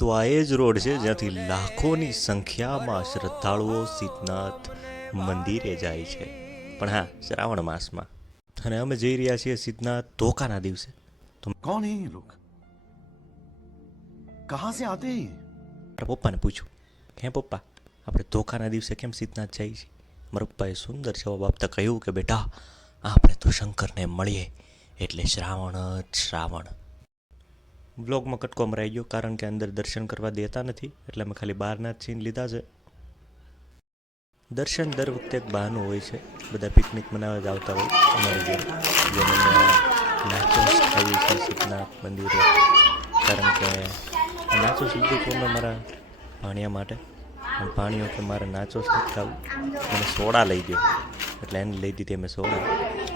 તો આ એ જ રોડ છે જ્યાંથી લાખોની સંખ્યામાં શ્રદ્ધાળુઓ સિદ્ધનાથ મંદિરે જાય છે, પણ હા, શ્રાવણ માસમાં. અને અમે જઈ રહ્યા છીએ સિદ્ધનાથ ધોકાના દિવસે. તો कौन है ये लोग, कहां से आते हैं? મારા પપ્પાને પૂછ્યું કે હે પપ્પા, આપણે ધોકાના દિવસે કેમ સિદ્ધનાથ જઈએ છીએ? મારા પપ્પાએ સુંદર જવાબ આપતા કહ્યું કે બેટા, આપણે તો શંકરને મળીએ એટલે શ્રાવણ જ શ્રાવણ. બ્લોગમાં કટકો મરાઈ ગયો કારણ કે અંદર દર્શન કરવા દેતા નથી, એટલે અમે ખાલી બહારના જ સીન લીધા છે. દર્શન દર વખતે એક બહાનું હોય છે, બધા પિકનિક મનાવવા જ આવતા હોય અમારી જેમ. જેમ નાચોસ ખાઈએ છીએ સિદ્ધનાથ મંદિરે, કારણ કે નાચોસ લીધું હતું અમે મારા ભાણિયા માટે. પણ ભાણિયો કે મારે નાચોસ નથી ખાવું, મને સોડા લઈ દો, એટલે એને લઈ દીધી અમે સોડા.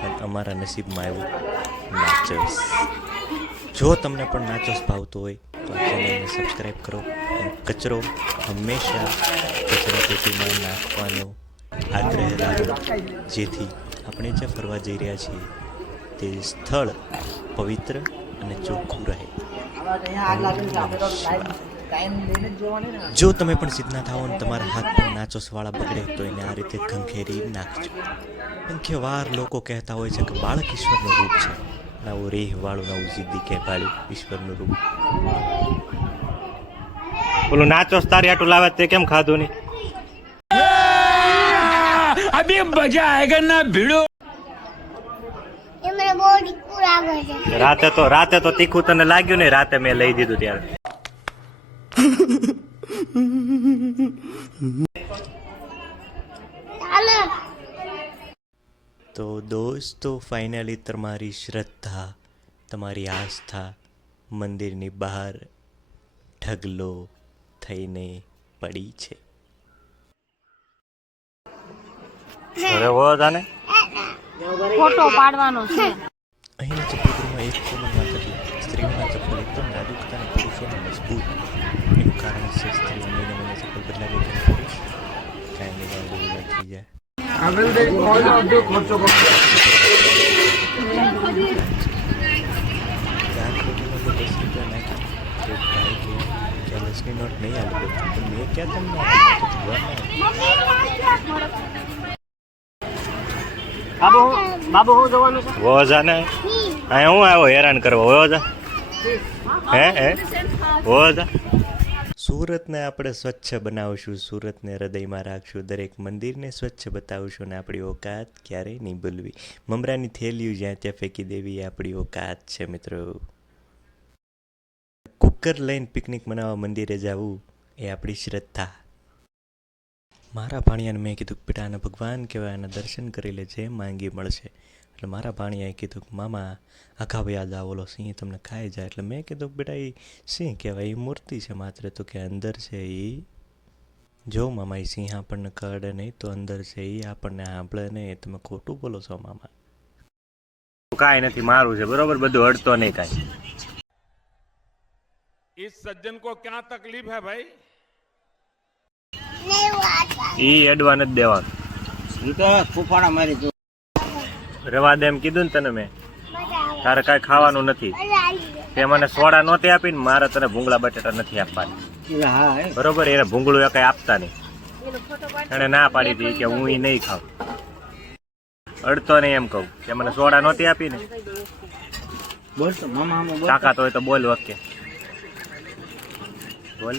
અને અમારા નસીબમાં આવ્યું નાચોસ. જો તમને પણ નાચોસ ભાવતો હોય તો આ ચેનલને સબસ્ક્રાઈબ કરો અને કચરો હંમેશા કચરા પેટીમાં નાખવાનો આગ્રહ રાખો, જેથી આપણે જે ફરવા જઈ રહ્યા છીએ તે સ્થળ પવિત્ર અને ચોખ્ખું રહે. જો તમે પણ સિદ્ધનાથ આવો ને તમારા હાથ પર નાચોસવાળા બગડે તો એને આ રીતે ખંખેરી નાખજો. સંખ્યાવાર લોકો કહેતા હોય છે કે બાળક ઈશ્વરનું રૂપ છે. નવું રેહ વાળું નવું સિદ્ધિ કે ભાળ્યું ઈશ્વરનું રૂપ. બોલું નાચોસ તારી આટું લાવે તે કેમ ખાધું નહીં? अभी मजा आएगा ना भिड़ो। રાતે તો તીખું તને લાગ્યું ને, રાતે મેં લઈ દીધું ત્યારે. તો દોસ્તો, ફાઇનલી તમારી શ્રદ્ધા, તમારી આસ્થા મંદિરની બહાર ઢગલો થઈને પડી છે. અરે વો જાને ફોટો પાડવાનો છે. અહીંના ચપ્પલમાં એક કોમન વાત હતી, સ્ત્રીઓના ચપ્પલ એકદમ નાજુક હતા અને પુરુષોના મજબૂત. એનું કારણ છે સ્ત્રીઓ મહિને મહિને ચપ્પલ બદલાવે કે પુરુષ કાંઈ ને કાંઈ બહુ થઈ જાય. કેલેસની નોટ નહીં આવી પણ મેં ક્યાં તમને બાબુ હું જવાનું છે? વો જાને અહીંયા હું આવ્યો હેરાન કરવા? હો જા હે હો જા. સુરતને આપણે સ્વચ્છ બનાવશું, સુરતને હૃદયમાં રાખશું, દરેક મંદિરને સ્વચ્છ બતાવશું અને આપણી ઓકાત ક્યારેય નહીં ભૂલવી. મમરાની થેલીઓ જ્યાં ત્યાં ફેંકી દેવી એ આપણી ઓકાત છે મિત્રો. કુકર લઈને પિકનિક મનાવવા મંદિરે જવું એ આપણી શ્રદ્ધા. મારા ભાણિયાને મેં કીધું કે બેટા આને ભગવાન કહેવાય, આના દર્શન કરી લે, જે માંગી મળશે. એટલે મારા ભાણિયાએ કીધું કે મામા આઘા યાદ આવેલો સિંહ તમને ખાઈ જાય. એટલે મેં કીધું કે બેટા એ સિંહ કહેવાય, એ મૂર્તિ છે માત્ર, તો કે અંદર છે એ જો મામા, એ સિંહ આપણને કરડે નહીં તો અંદર છે એ આપણને સાંભળે નહીં. તમે ખોટું બોલો છો મામા. કાંઈ નથી, મારું છે બરોબર, બધું અડતો નહીં કાંઈ. इस सज्जन को क्या तकलीफ है भाई? ઈ અડવા નથી દેવાનું. ઈ તો ફૂફાડા મારી જો રવા દે એમ કીધું ને તને મેં. તારે કાંઈ ખાવાનું નથી. તે મને સોડા નહોતી આપીને, મારે તને ભૂંગળા બટેટા નથી આપવાની. હા બરોબર, એને ભૂંગળું એ કઈ આપતા નહીં. એને ના પાડી હતી કે હું એ નહીં ખાઉં. અડતો નહીં એમ કહું કે મને સોડા નહોતી આપીને. બોલ તો મામા બોલ. તાકાત હોય તો બોલ વખતે બોલ.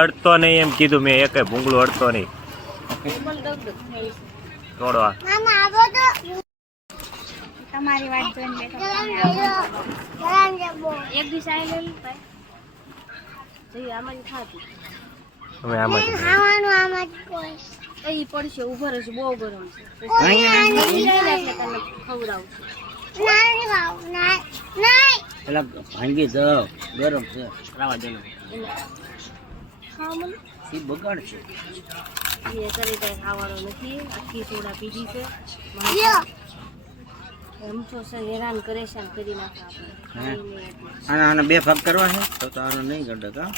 અડતો નહીં એમ કીધું મેં, એક ભૂંગળું અડતો નહીં. થોડો આ તમારી વાત જોઈને એક દિવસ આવી લે ભાઈ આમાં જ ખાતી અમે આમાં જ એ પડશે, ઉભો રહેશે, બહુ ગરમ છે. ખવડાવું પેલા ભાંગી જાવ, ગરમ છે, ખાવા દેવું. ખાવા ઈ બગાડ છે. એ કરી કઈ ખાવાનો નથી, આખી સોડા પીધી છે. એમ તો સર હેરાન કરે છે, કરી નાખે આપણે. આના બે ભાગ કરવા છે તો આનો નહીં ગડે કા.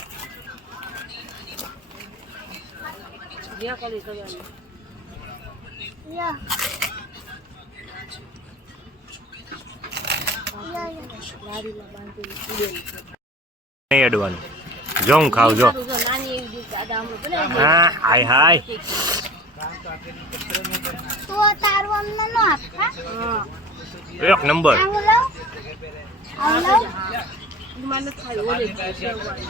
જ્યાં કરી કરવાનું. લારીમાં બાંધેલી ઉડેલી છે. નહીં અડવાનું. જો હું ખાવ જો. સારું જો નાની એવી જે દાદા હમણાં બનાવી દે. હા હાય હાય. તો તારું અમને નો આપ હા હા એક નંબર. આવું લઉં આવું લઉં એમાં નથી ખાવી ઓલે જ છે, સેવવાળી.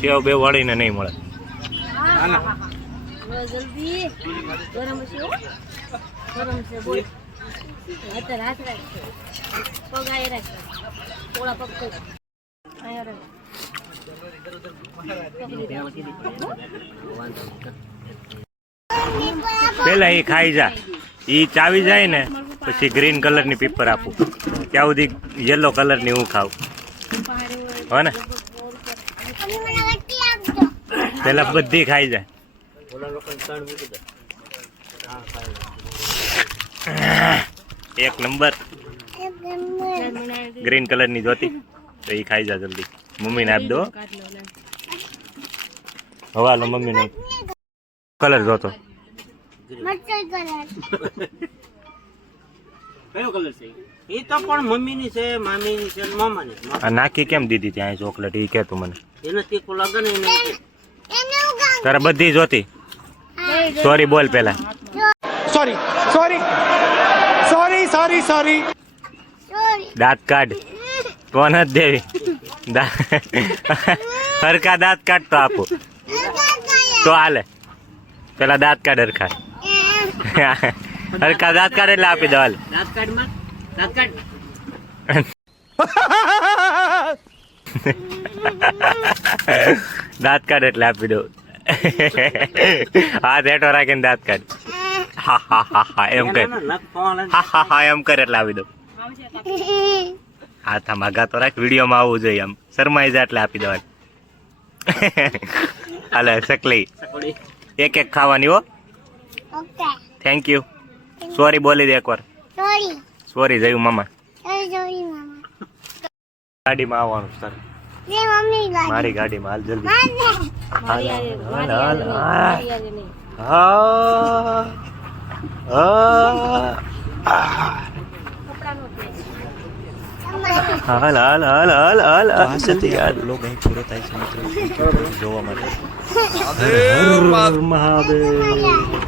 સેવ બે વાળીને નહીં મળે. હા હવે જલ્દી ગરમ છે હો. ગરમ છે બોલ અત્યારે હાથ રાખ પગ આય રાખ થોડા પગ તો આયા રાખ પેલા એ ખાઈ જા. ઈ ચાવી જાય ને પછી ગ્રીન કલર ની પેપર આપું. ત્યાં સુધી યલો કલર ની હું ખાઉં. હો ને અને મને વટી આપજો પેલા બધી ખાઈ જાય. ઓલા લોકોને ત્રણ મૂકી દે. એક નંબર એક નંબર ગ્રીન કલર ની જોતી તો એ ખાઈ જા જલ્દી. મમ્મીને આપી દો. હવાલો મમ્મીને કલર જોતો. મસ્ત કલર કયો કલર છે એ તો પણ મમ્મીની છે, મામીની છે અને મામાની છે. આ નાખી કેમ દીધી ત્યાં ચોકલેટ એ કે તું મને. એને તીખું લાગે ને એને એને ઉગામ તારે બધી જોતી. સોરી બોલ પેલા. sorry sorry sorry sorry sorry sorry દાંત કાઢ. કોણ જ દેવી હરખા દાંત કાઢ તો આપો તો હાલે. પેલા દાંત કાઢ હરખા. હરખા દાંત કાઢ એટલે આપી દો હાલ. દાંત કાઢમાં દાંત કાઢ. દાંત કાઢ એટલે આપી દો. હાથ હેઠો રાખીને દાંત કાઢ. હા હા હા હા એમ કર. નખ ફોન હા હા હા એમ કર એટલે આપી દો. હાથ આમ આગા તો રાખ. વિડીયોમાં આવવું જોઈએ આમ. શરમાઈ જાય એટલે આપી દેવાનું. હાલે સકલી પડી. એક એક ખાવાની હો. Okay thank you. સોરી બોલી દે એકવાર. સોરી સોરી જયું મામા. સોરી મામા ગાડીમાં આવવાનું સર. લે મમ્મી ગાડી મારી ગાડીમાં હાલ જલ્દી. મારે મારી યારે હાલ, મારી હાલ, યારે હાલ. મારી યારે નહીં. કપડાનો ડ્રેસ. હાલ હાલ હાલ હાલ હાલ તો આ સાથે બ્લોગ અહીં પૂરો થાય છે મિત્રો જોવા માટે મહાદેવ.